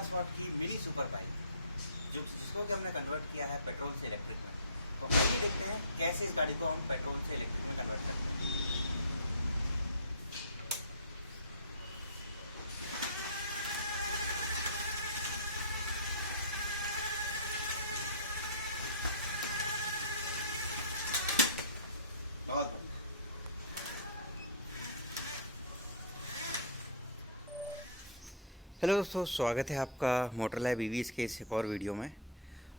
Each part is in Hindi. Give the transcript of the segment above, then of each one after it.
50 वाट की मिनी सुपर बाइक जिसको कि हमने कन्वर्ट किया है पेट्रोल से इलेक्ट्रिक में। तो हम देखते हैं कैसे इस गाड़ी को हम पेट्रोल से इलेक्ट्रिक में कन्वर्ट करते हैं। बहुत हेलो दोस्तों, स्वागत है आपका मोटर लैब ईवीज़ के इस एक और वीडियो में।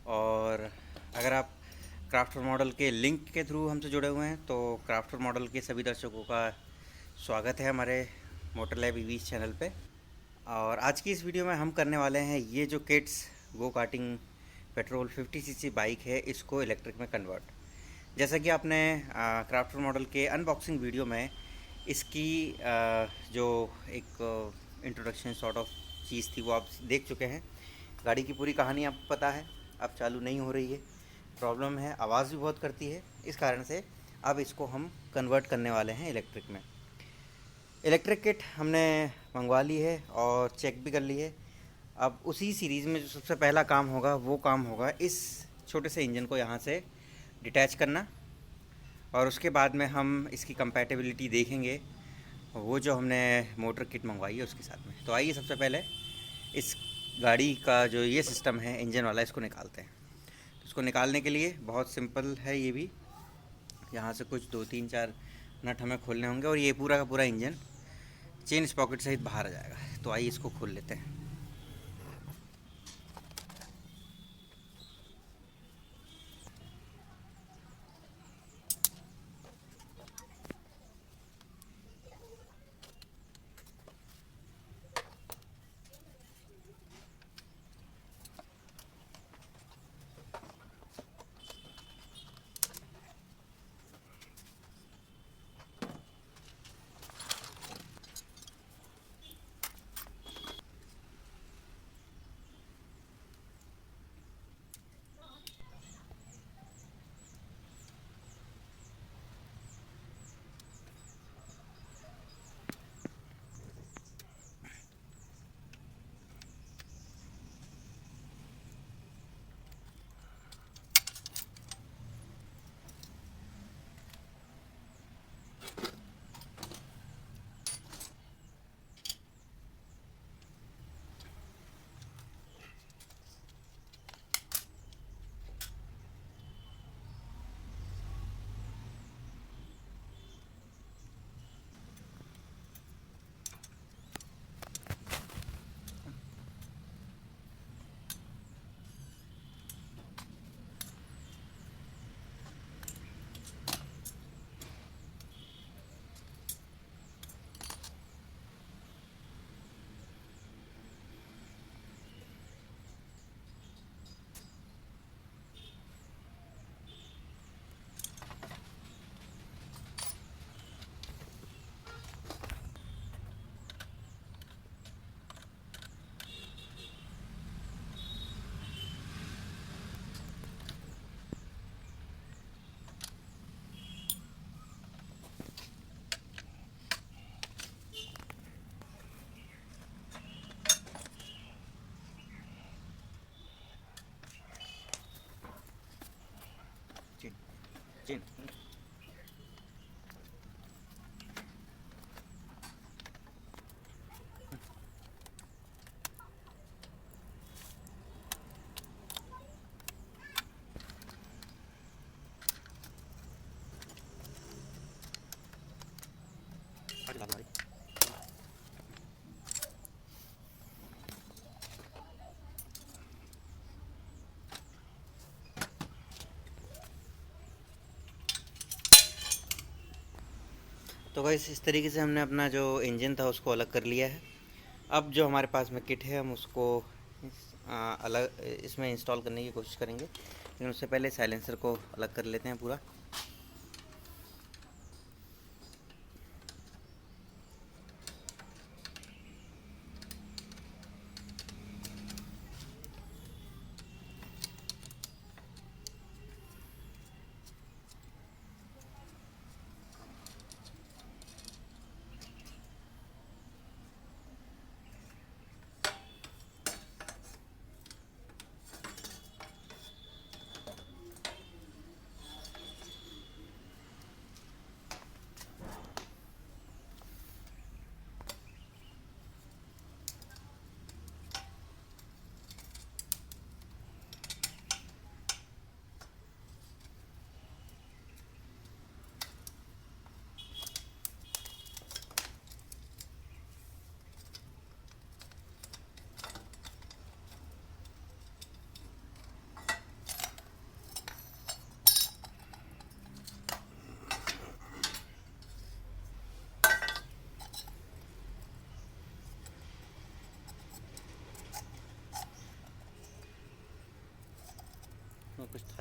और अगर आप क्राफ्टर मॉडल के लिंक के थ्रू हमसे जुड़े हुए हैं तो क्राफ्टर मॉडल के सभी दर्शकों का स्वागत है हमारे मोटर लैब ईवीज़ चैनल पे। और आज की इस वीडियो में हम करने वाले हैं ये जो kids go karting petrol 50 CC bike है, इसको इलेक्ट्रिक में कन्वर्ट। जैसा कि आपने क्राफ्टर मॉडल के अनबॉक्सिंग वीडियो में इसकी जो एक इंट्रोडक्शन सॉर्ट ऑफ चीज़ थी वो आप देख चुके हैं। गाड़ी की पूरी कहानी आपको पता है। अब चालू नहीं हो रही है, प्रॉब्लम है, आवाज़ भी बहुत करती है। इस कारण से अब इसको हम कन्वर्ट करने वाले हैं इलेक्ट्रिक में। इलेक्ट्रिक किट हमने मंगवा ली है और चेक भी कर ली है। अब उसी सीरीज़ में जो सबसे पहला काम होगा वो काम होगा इस छोटे से इंजन को यहाँ से डिटैच करना, और उसके बाद में हम इसकी कंपैटिबिलिटी देखेंगे वो जो हमने मोटर किट मंगवाई है उसके साथ में। तो आइए सबसे पहले इस गाड़ी का जो ये सिस्टम है इंजन वाला, इसको निकालते हैं। तो इसको निकालने के लिए बहुत सिंपल है ये भी। यहाँ से कुछ 2-3-4 नट हमें खोलने होंगे और ये पूरा का पूरा इंजन चेन स्पॉकेट सहित बाहर आ जाएगा। तो आइए इसको खोल लेते हैं। चेन चेन तो गाइस इस तरीके से हमने अपना जो इंजन था उसको अलग कर लिया है। अब जो हमारे पास में किट है हम उसको अलग इसमें इंस्टॉल करने की कोशिश करेंगे, लेकिन उससे पहले साइलेंसर को अलग कर लेते हैं पूरा।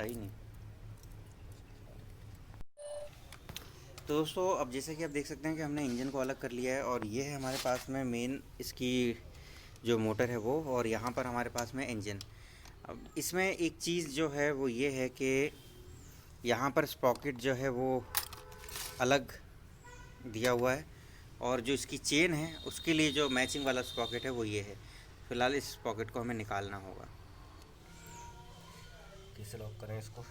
था ही नहीं। तो दोस्तों अब जैसे कि आप देख सकते हैं कि हमने इंजन को अलग कर लिया है और ये है हमारे पास में मेन इसकी जो मोटर है वो, और यहाँ पर हमारे पास में इंजन। अब इसमें एक चीज़ जो है वो ये है कि यहाँ पर स्प्रॉकेट जो है वो अलग दिया हुआ है, और जो इसकी चेन है उसके लिए जो मैचिंग वाला स्प्रॉकेट है वो ये है। फ़िलहाल इस स्प्रॉकेट को हमें निकालना होगा। कैसे लॉक करें इसको?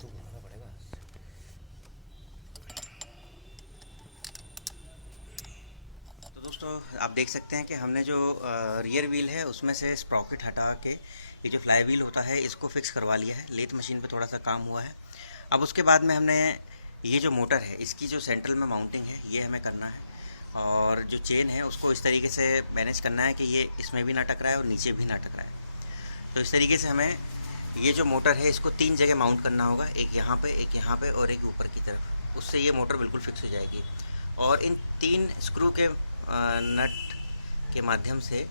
तो घुमाना पड़ेगा। तो दोस्तों आप देख सकते हैं कि हमने जो रियर व्हील है उसमें से स्प्रॉकेट हटा के ये जो फ्लाई व्हील होता है इसको फिक्स करवा लिया है। लेथ मशीन पे थोड़ा सा काम हुआ है। अब उसके बाद में हमने ये जो मोटर है इसकी जो सेंट्रल में माउंटिंग है ये हमें करना है, और जो चेन है उसको इस तरीके से मैनेज करना है कि ये इसमें भी ना टकराए और नीचे भी ना टकराए। तो इस तरीके से हमें ये जो मोटर है इसको 3 जगह माउंट करना होगा, एक यहाँ पे और एक ऊपर की तरफ। उससे ये मोटर बिल्कुल फिक्स हो जाएगी। और इन 3 स्क्रू के नट के माध्यम से,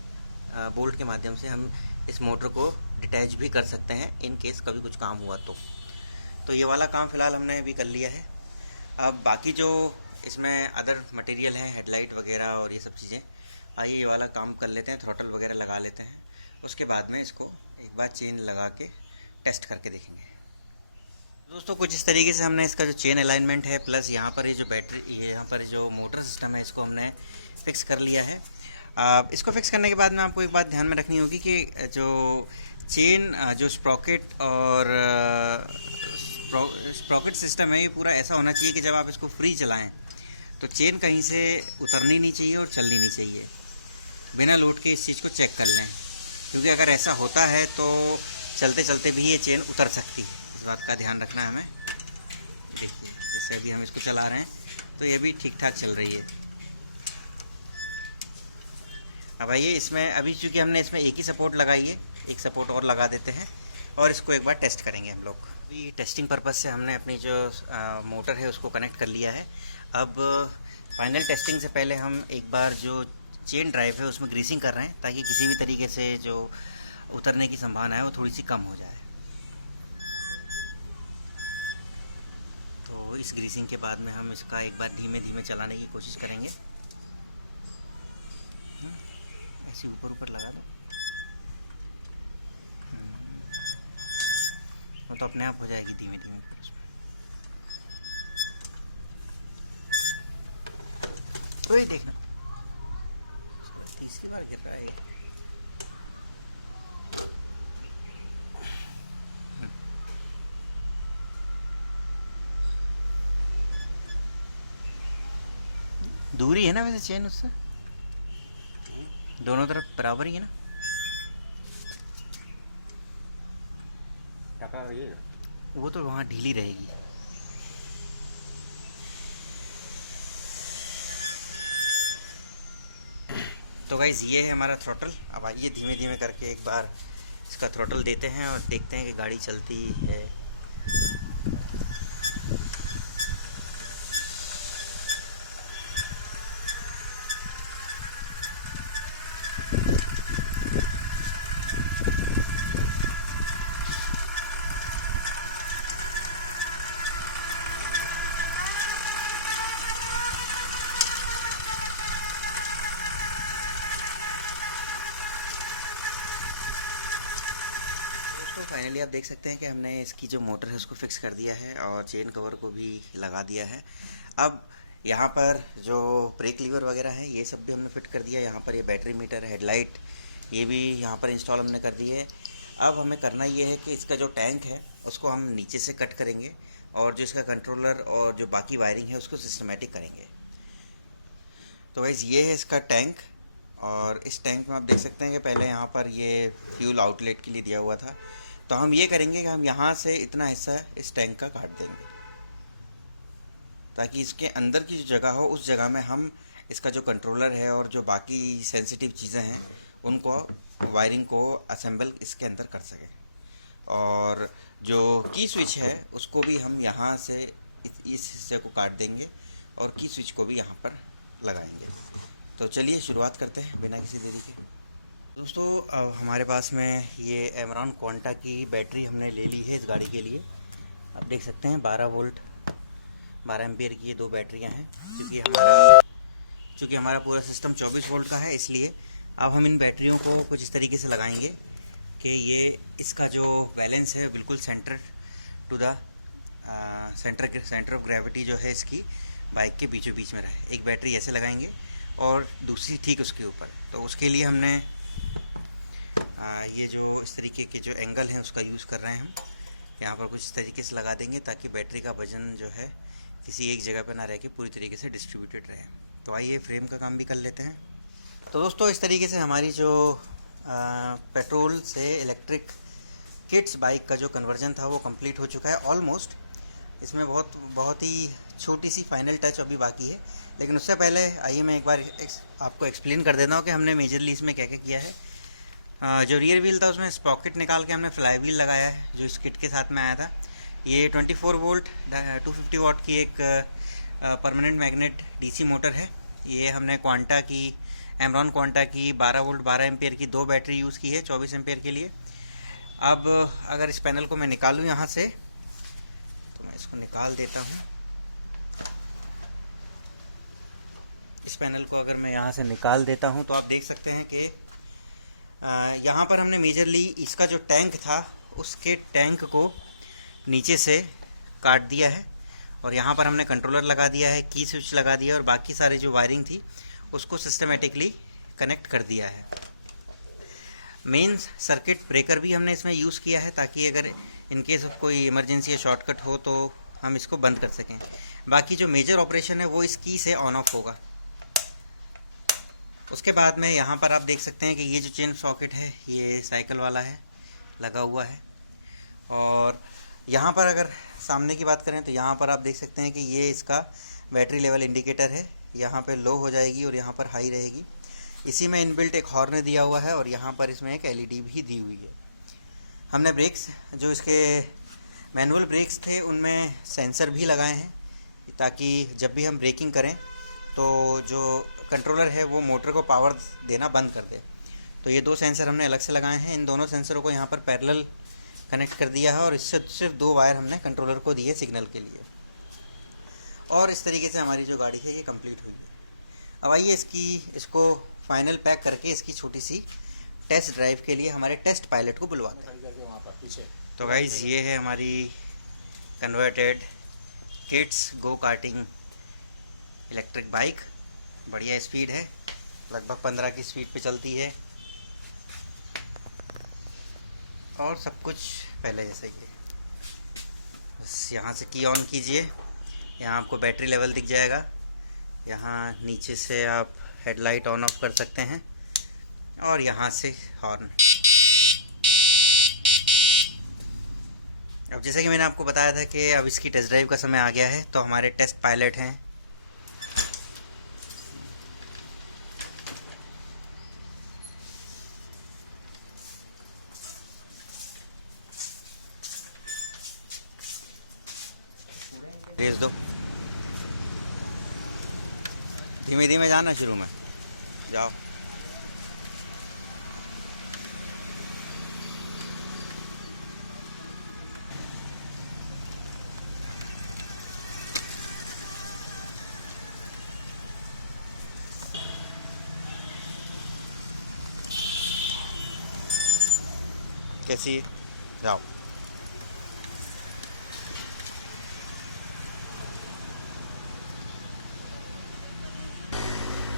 बोल्ट के माध्यम से हम इस मोटर को डिटैच भी कर सकते हैं इन केस कभी कुछ काम हुआ तो ये वाला काम फ़िलहाल हमने अभी कर लिया है। अब बाकी जो इसमें अदर मटेरियल है, हेडलाइट वगैरह और ये सब चीज़ें, आइए ये वाला काम कर लेते हैं, थ्रॉटल वगैरह लगा लेते हैं। उसके बाद में इसको एक बार चेन लगा के टेस्ट करके देखेंगे। दोस्तों कुछ इस तरीके से हमने इसका जो चेन अलाइनमेंट है प्लस यहाँ पर ये जो बैटरी, ये यहाँ पर जो मोटर सिस्टम है इसको हमने फिक्स कर लिया है। इसको फिक्स करने के बाद में आपको एक बात ध्यान में रखनी होगी कि जो चेन, जो स्प्रॉकेट और स्प्रॉकेट सिस्टम है ये पूरा ऐसा होना चाहिए कि जब आप इसको फ्री चलाएं तो चेन कहीं से उतरनी नहीं चाहिए और चलनी नहीं चाहिए। बिना लोड के इस चीज़ को चेक कर लें, क्योंकि अगर ऐसा होता है तो चलते चलते भी ये चेन उतर सकती है। इस बात का ध्यान रखना है हमें। देखिए जैसे अभी हम इसको चला रहे हैं तो ये भी ठीक ठाक चल रही है। अब आइए इसमें अभी चूँकि हमने इसमें एक ही सपोर्ट लगाई है, एक सपोर्ट और लगा देते हैं और इसको एक बार टेस्ट करेंगे हम लोग। अभी टेस्टिंग पर्पज़ से हमने अपनी जो मोटर है उसको कनेक्ट कर लिया है। अब फाइनल टेस्टिंग से पहले हम एक बार जो चेन ड्राइव है उसमें ग्रीसिंग कर रहे हैं ताकि किसी भी तरीके से जो उतरने की संभावना है वो थोड़ी सी कम हो जाए। तो इस ग्रीसिंग के बाद में हम इसका एक बार धीमे धीमे चलाने की कोशिश करेंगे। ऐसे ऊपर ऊपर लगा दो, वो तो अपने आप हो जाएगी धीमे धीमे। तो ये देखना तीसरी बार गिर रहा है। दूरी है ना वैसे चेन उससे, दोनों तरफ बराबर ही है ना। वो तो वहाँ ढीली रहेगी। तो गाइज़ ये है हमारा थ्रोटल। अब आइए धीमे धीमे करके एक बार इसका थ्रोटल देते हैं और देखते हैं कि गाड़ी चलती है। दोस्तों फाइनली आप देख सकते हैं कि हमने इसकी जो मोटर है उसको फिक्स कर दिया है और चेन कवर को भी लगा दिया है। अब यहाँ पर जो ब्रेक लीवर वगैरह है ये सब भी हमने फिट कर दिया। यहाँ पर ये बैटरी मीटर, हेडलाइट ये भी यहाँ पर इंस्टॉल हमने कर दिए है। अब हमें करना ये है कि इसका जो टैंक है उसको हम नीचे से कट करेंगे और जो इसका कंट्रोलर और जो बाकी वायरिंग है उसको सिस्टमेटिक करेंगे। तो गाइस ये है इसका टैंक, और इस टैंक में आप देख सकते हैं कि पहले यहाँ पर ये फ्यूल आउटलेट के लिए दिया हुआ था। तो हम ये करेंगे कि हम यहाँ से इतना हिस्सा इस टैंक का काट देंगे ताकि इसके अंदर की जो जगह हो उस जगह में हम इसका जो कंट्रोलर है और जो बाकी सेंसिटिव चीज़ें हैं उनको, वायरिंग को असेंबल इसके अंदर कर सकें। और जो की स्विच है उसको भी हम यहाँ से इस हिस्से को काट देंगे और की स्विच को भी यहाँ पर लगाएंगे। तो चलिए शुरुआत करते हैं बिना किसी देरी के। दोस्तों अब हमारे पास में ये एमरॉन क्वांटा की बैटरी हमने ले ली है इस गाड़ी के लिए। आप देख सकते हैं 12 वोल्ट 12 एम्पियर की ये दो बैटरियां हैं। चूँकि हमारा पूरा सिस्टम 24 वोल्ट का है, इसलिए अब हम इन बैटरियों को कुछ इस तरीके से लगाएंगे कि ये इसका जो बैलेंस है बिल्कुल centre to the centre of gravity जो है इसकी बाइक के बीचों बीच में रहे। एक बैटरी ऐसे लगाएंगे और दूसरी ठीक उसके ऊपर। तो उसके लिए हमने ये जो इस तरीके के जो एंगल हैं उसका यूज़ कर रहे हैं हम। यहाँ पर कुछ इस तरीके से लगा देंगे ताकि बैटरी का वजन जो है किसी एक जगह पर ना रह के पूरी तरीके से डिस्ट्रीब्यूटेड रहे। तो आइए फ्रेम का काम भी कर लेते हैं। तो दोस्तों इस तरीके से हमारी जो पेट्रोल से इलेक्ट्रिक किड्स बाइक का जो कन्वर्जन था वो कंप्लीट हो चुका है ऑलमोस्ट। इसमें बहुत ही छोटी सी फाइनल टच अभी बाकी है, लेकिन उससे पहले आइए मैं एक बार आपको एक्सप्लेन कर देता हूँ कि हमने मेजरली इसमें क्या क्या किया है। जो रियर व्हील था उसमें स्प्रॉकेट निकाल के हमने फ्लाई व्हील लगाया है जो इस किट के साथ में आया था। ये 24 वोल्ट 250 वाट की एक परमानेंट मैग्नेट डीसी मोटर है। ये हमने क्वांटा की एमरॉन क्वांटा की 12 वोल्ट 12 एम्पियर की दो बैटरी यूज़ की है 24 एम्पियर के लिए। अब अगर इस पैनल को मैं निकालूँ यहाँ से, तो मैं इसको निकाल देता हूँ। इस पैनल को अगर मैं यहाँ से निकाल देता हूँ तो आप देख सकते हैं कि यहाँ पर हमने मेजरली इसका जो टैंक था उसके टैंक को नीचे से काट दिया है और यहाँ पर हमने कंट्रोलर लगा दिया है, की स्विच लगा दिया और बाकी सारी जो वायरिंग थी उसको सिस्टमेटिकली कनेक्ट कर दिया है। मेन सर्किट ब्रेकर भी हमने इसमें यूज़ किया है ताकि अगर इनकेस कोई इमरजेंसी या शॉर्टकट हो तो हम इसको बंद कर सकें। बाकी जो मेजर ऑपरेशन है वो इस की से ऑन ऑफ होगा। उसके बाद में यहाँ पर आप देख सकते हैं कि ये जो चेन सॉकेट है ये साइकिल वाला है, लगा हुआ है। और यहाँ पर अगर सामने की बात करें तो यहाँ पर आप देख सकते हैं कि ये इसका बैटरी लेवल इंडिकेटर है। यहाँ पर लो हो जाएगी और यहाँ पर हाई रहेगी। इसी में इनबिल्ट एक हॉर्न दिया हुआ है और यहाँ पर इसमें एक एलईडी भी दी हुई है। हमने ब्रेक्स जो इसके मैनुअल ब्रेक्स थे उनमें सेंसर भी लगाए हैं ताकि जब भी हम ब्रेकिंग करें तो जो कंट्रोलर है वो मोटर को पावर देना बंद कर दे। तो ये दो सेंसर हमने अलग से लगाए हैं। इन दोनों सेंसरों को यहाँ पर पैरेलल कनेक्ट कर दिया है और इससे सिर्फ दो वायर हमने कंट्रोलर को दिए सिग्नल के लिए। और इस तरीके से हमारी जो गाड़ी है ये कंप्लीट हुई है। अब आइए इसको फाइनल पैक करके इसकी छोटी सी टेस्ट ड्राइव के लिए हमारे टेस्ट पायलट को बुलवाते हैं। तो गाइज़ ये है हमारी converted kids go karting electric bike. बढ़िया स्पीड है, लगभग 15 की स्पीड पे चलती है और सब कुछ पहले जैसे ही है। बस यहाँ से की ऑन कीजिए, यहाँ आपको बैटरी लेवल दिख जाएगा। यहाँ नीचे से आप हेडलाइट ऑन ऑफ कर सकते हैं और यहाँ से हॉर्न। अब जैसे कि मैंने आपको बताया था कि अब इसकी टेस्ट ड्राइव का समय आ गया है, तो हमारे टेस्ट पायलट हैं भेज दो। धीमे धीमे जाना, शुरू में जाओ। कैसी है? जाओ।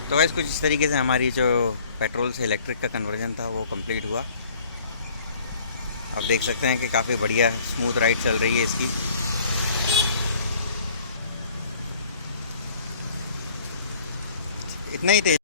तो वैसे कुछ इस तरीके से हमारी जो पेट्रोल से इलेक्ट्रिक का कन्वर्जन था वो कंप्लीट हुआ। आप देख सकते हैं कि काफ़ी बढ़िया स्मूथ राइड चल रही है इसकी। इतना ही तेज